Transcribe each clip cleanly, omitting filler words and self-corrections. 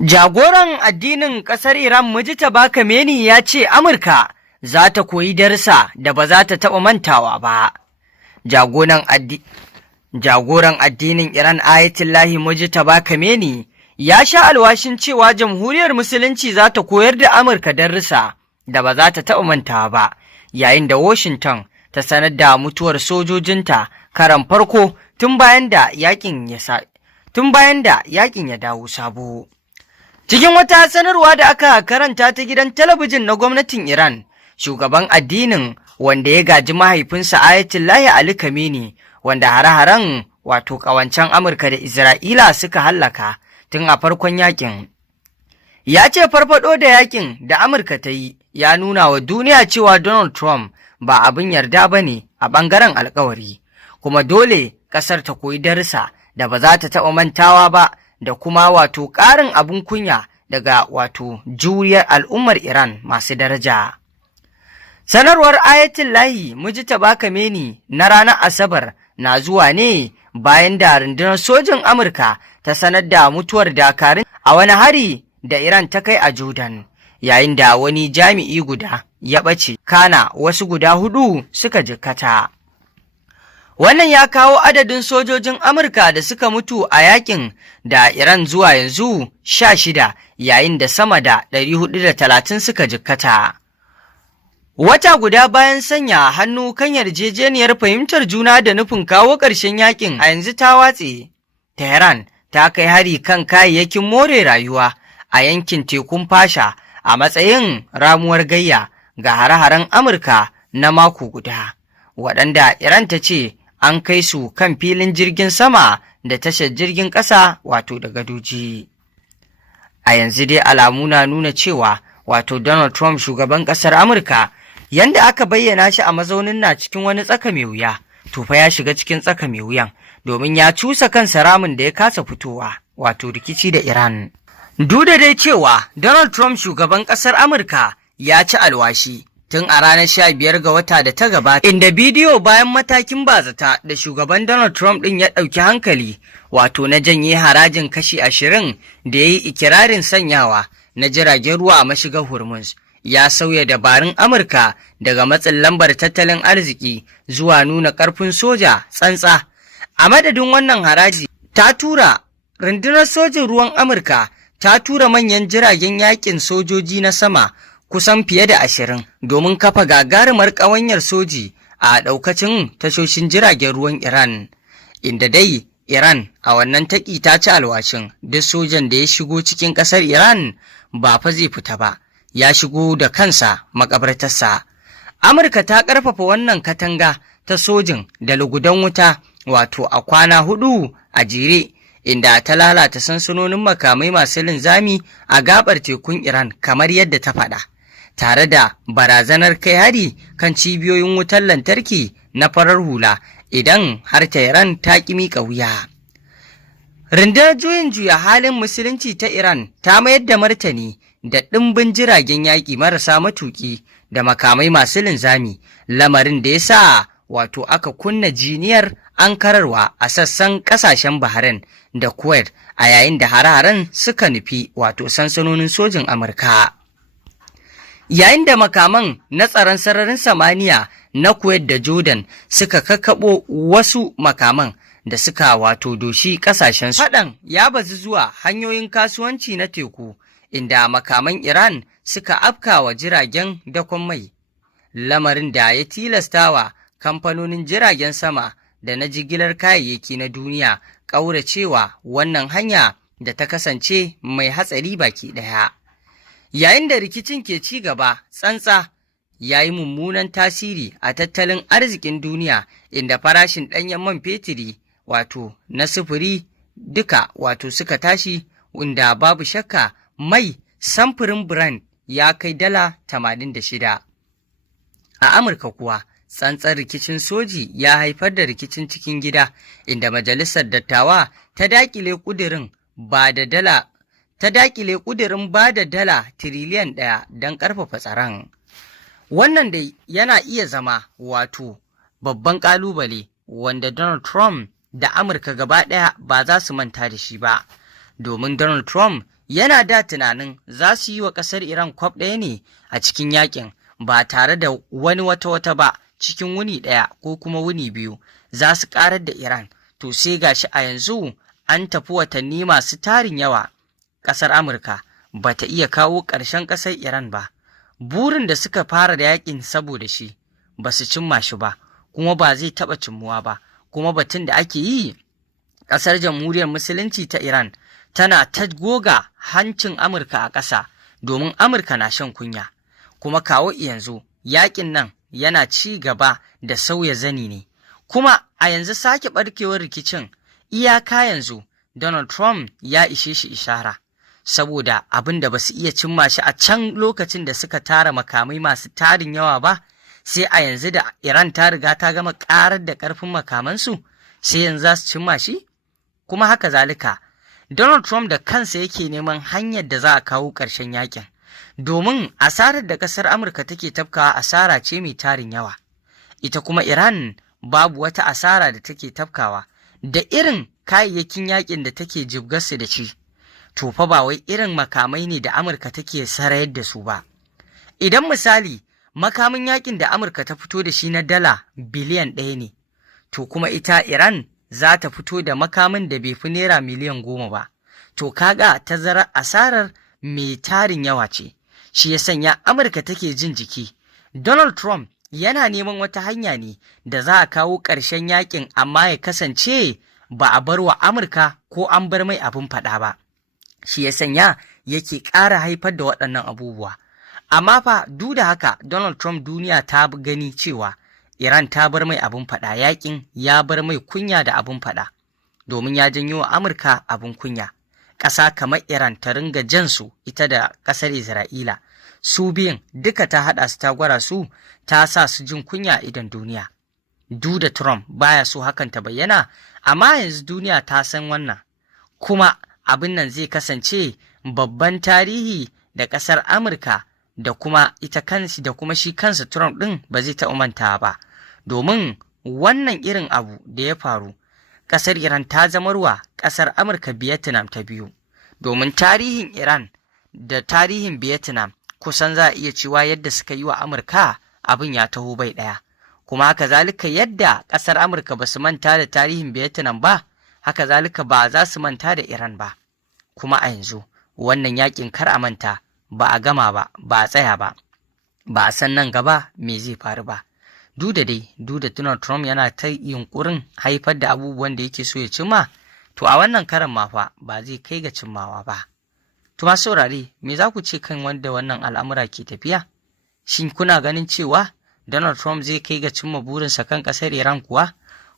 Jagoran addinin ƙasar Iran Mujtaba Khamenei ya ce Amurka za ta koyi darsa da ba za ta taɓa mantawa ba. Jagoran addinin Iran Ayatullahi Mujtaba Khamenei ya sha alwashin cewa Jamhuriyar Musulunci za ta koyar da Amurka darsa da ba za ta taɓa mantawa ba, yayin da Washington ta sanar da mutuwar sojojinta karan farko tun bayan da yakin ya dawo sabo. Cikin wata sanarwa da aka karanta ta gidan talabijin na gwamnatin Iran, shugaban addinin wanda ya gaji mahaifinsa Ayatullahi Ali Khamenei, wanda hare-haren wato ƙawancen Amurka da Isra'ila suka hallaka tun a farkon yakin, ya ce farfado da yakin da Amurka ta yi ya nuna wa duniya cewa Donald Trump ba abin yarda ba ne a ɓangaren alkawari, kuma dole ƙasar ta koyi darsa da ba za ta taɓa mantawa ba, da kuma wato ƙarin abin kunya daga wato juriyar al'ummar Iran masu daraja. Sanarwar Ayatullahi Mujtaba Khamenei na ranar Asabar na zuwa ne bayan da rundunar sojin Amurka ta sanar da mutuwar dakarun a wani hari da Iran ta kai a Jordan, yayin da wani jami'i guda ya ɓace, kana wasu guda 4 suka jikkata. Wannan ya kawo adadin sojojin Amurka da suka mutu a yakin da Iran zuwa yanzu 16, yayin da sama da 430 suka jikkata. Wata guda bayan sanya hannu kan yarjejeniyar fahimtar juna da nufin kawo ƙarshen yakin, a yanzu ta watse. Tehran ta kai hari kan kayayyakin more rayuwa a yankin tekun Fasha a matsayin ramuwar gayya ga hare-haren Amurka na mako guda, waɗanda Iran ta ce an kai su kan filin jirgin sama da tashar jirgin ƙasa wato da gadoji. A yanzu dai alamu na nuna cewa wato Donald Trump shugaban ƙasar Amurka, yanda aka bayyana shi a mazaunin na cikin wani tsaka mai wuya, to fa ya shiga cikin tsaka mai wuyan, domin ya cusa kansa ramin da ya kasa fitowa, wato rikici da Iran. Duk da dai cewa Donald Trump shugaban ƙasar Amurka ya ci alwashi tun a ranar 15 ga wata da ta gabata, inda bidiyo bayan matakin bazata da shugaban Donald Trump ɗin ya ɗauki hankali, wato na janye harajin kashi 20 da ya yi ikirarin sanyawa na jiragen ruwa a mashigar Hormuz, ya sauya dabarun Amurka daga matsin lambar tattalin arziki zuwa nuna ƙarfin soja tsantsa. A madadin wannan haraji, rundunar sojin ruwan Amurka ta tura manyan jiragen yakin sojoji na sama kusan fiye da 20 domin kafa gagarumar ƙawanyar soji a ɗaukacin tashoshin jiragen ruwan Iran, inda dai Iran a wannan taƙi ta ci alwashin duk sojan da ya shigo cikin ƙasar Iran ba fa zai fita ba, ya shigo da kansa makabartarsa. Amurka ta ƙarfafa wannan katanga ta sojin da lugudan wuta wato a kwana 4 a jere, inda ta lalata sansanonin makamai masu linzami a gabar tekun Iran kamar yadda ta faɗa, tare da barazanar kai hari kan cibiyoyin wutar lantarki na farar hula idan har Tehran ta ƙi miƙa wuya. Rundunar juyin juya halin musulunci ta Iran ta mayar da martani da ɗimbin jiragen yaƙi marasa matuƙi da makamai masu linzami, lamarin da ya sa wato aka kunna jiniyar ankararwa a sassan ƙasashen Bahrain da Kuwait a yayin da hare-haren suka nufi wato sansanonin sojin Amurka. Yayin da makaman na tsaron sararin samaniya na Kuwait da Jordan suka kakkaɓo wasu makaman da suka wato doshi ƙasashen su. Faɗan ya bazu zuwa hanyoyin kasuwanci na teku, inda makaman Iran suka afkawa jiragen dakon mai, lamarin da ya tilastawa kamfanonin jiragen sama da na jigilar kayayyaki na duniya ƙauracewa wannan hanya da ta kasance mai hatsari baki ɗaya. Yayin da rikicin ke ci gaba, tsantsa ya yi mummunan tasiri a tattalin arzikin duniya, inda farashin ɗanyen man fetiri wato na sufuri duka wato suka tashi, inda babu shakka mai samfurin Brent ya kai $86. A Amurka kuwa tsantsar rikicin soji ya haifar da rikicin cikin gida, inda majalisar dattawa ta dakile ƙudurin ba da dala tiriliyan 1 don ƙarfafa tsaron. Wannan dai yana iya zama wato babban ƙalubale wanda Donald Trump da Amurka gaba ɗaya ba za su manta da shi ba, domin Donald Trump yana da tunanin za su yi wa ƙasar Iran kwaf ɗaya ne a cikin yakin ba tare da wani wata ba, cikin wuni ɗaya ko kuma wuni biyu za su ƙarar da Iran. To sai gashi a yanzu an tafi watanni masu tarin yawa, ƙasar Amurka ba ta iya kawo ƙarshen ƙasar Iran ba. Burin da suka fara da yakin saboda shi ba su cimma shi ba, kuma ba zai taɓa cimmuwa ba. Kuma batun da ake yi, ƙasar jamhuriyar musulunci ta Iran tana ta goga hancin Amurka a ƙasa, domin Amurka na shan kunya. Kuma kawo yanzu yakin nan yana ci gaba da sauya zani ne. Kuma a yanzu sake ɓarkewar rikicin, iyaka yanzu Donald Trump ya ishe shi ishara, saboda abin da ba su iya cimma shi a can lokacin da suka tara makamai masu tarin yawa ba, sai a yanzu da Iran ta riga ta gama ƙarar da ƙarfin makamansu, sai yanzu za su cimma shi. Kuma haka zalika Donald Trump da kansa yake neman hanyar da za a kawo ƙarshen yakin, domin asarar da ƙasar Amurka take tafkawa asara ce mai tarin yawa. Ita kuma Iran babu wata asara da take tafkawa, da irin kayayyakin yakin da take jibgarsu da shi. To fa ba wai irin makamai ne da Amurka take sarayar da su ba. Idan misali makamin yakin da Amurka ta fito da shi na dala biliyan 1 ne, to kuma ita Iran za ta fito da makamin da bai fi naira miliyan 10 ba. To kaga tazarar asarar mai tarin yawa ce, shi ya sanya Amurka take jin jiki. Donald Trump yana neman wata hanya ne da za a kawo ƙarshen yakin, amma ya kasance ba a bar wa Amurka ko an bar mai abin faɗa ba. Shi ya sanya yake ƙara haifar da waɗannan abubuwa. Amma fa duk da haka Donald Trump duniya ta gani cewa Iran ta bar mai abin faɗa, yakin ya bar mai kunya da abin faɗa, domin ya janyo wa Amurka abin kunya. Ƙasa kamar Iran ta ringa jansu ita da ƙasar Isra'ila, su biyun duka ta haɗa su ta gwara su, ta sa su jin kunya idan duniya. Duk da Trump baya so hakan ta bayyana, amma yanzu duniya ta san wannan, kuma abin nan zai kasance babban tarihi da ƙasar Amurka da kuma ita kansu da kuma shi kansa Trump ɗin ba zai taɓa mantawa ba, domin wannan irin abu da ya faru, ƙasar Iran ta zamarwa ƙasar Amurka Vietnam ta biyu, domin tarihin Iran da tarihin Vietnam kusan za a iya cewa yadda suka yi wa Amurka abin ya taho bai ɗaya. Kuma haka zalika yadda ƙasar Amurka ba su manta da tarihin Vietnam ba, haka zalika ba za su manta da Iran ba. Kuma a yanzu wannan yakin kar a manta, ba a gama ba, ba a tsaya ba, ba a san nan gaba me zai faru ba. Duk da Donald Trump yana ta yunkurin haifar da abubuwan da yake so ya cimma, to a wannan karan ma fa ba zai kai ga cimmawa ba. To masu saurare, me za ku ce kan wanda wannan al'amura ke tafiya? Shin kuna ganin cewa Donald Trump zai kai ga cimma burinsa kan ƙasar Iran kuwa?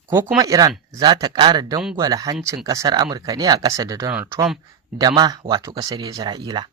Ko kuma Iran za ta ƙara dangwala hancin ƙasar Amurka ne a ƙasa da Donald Trump da ma wato ƙasar Isra'ila?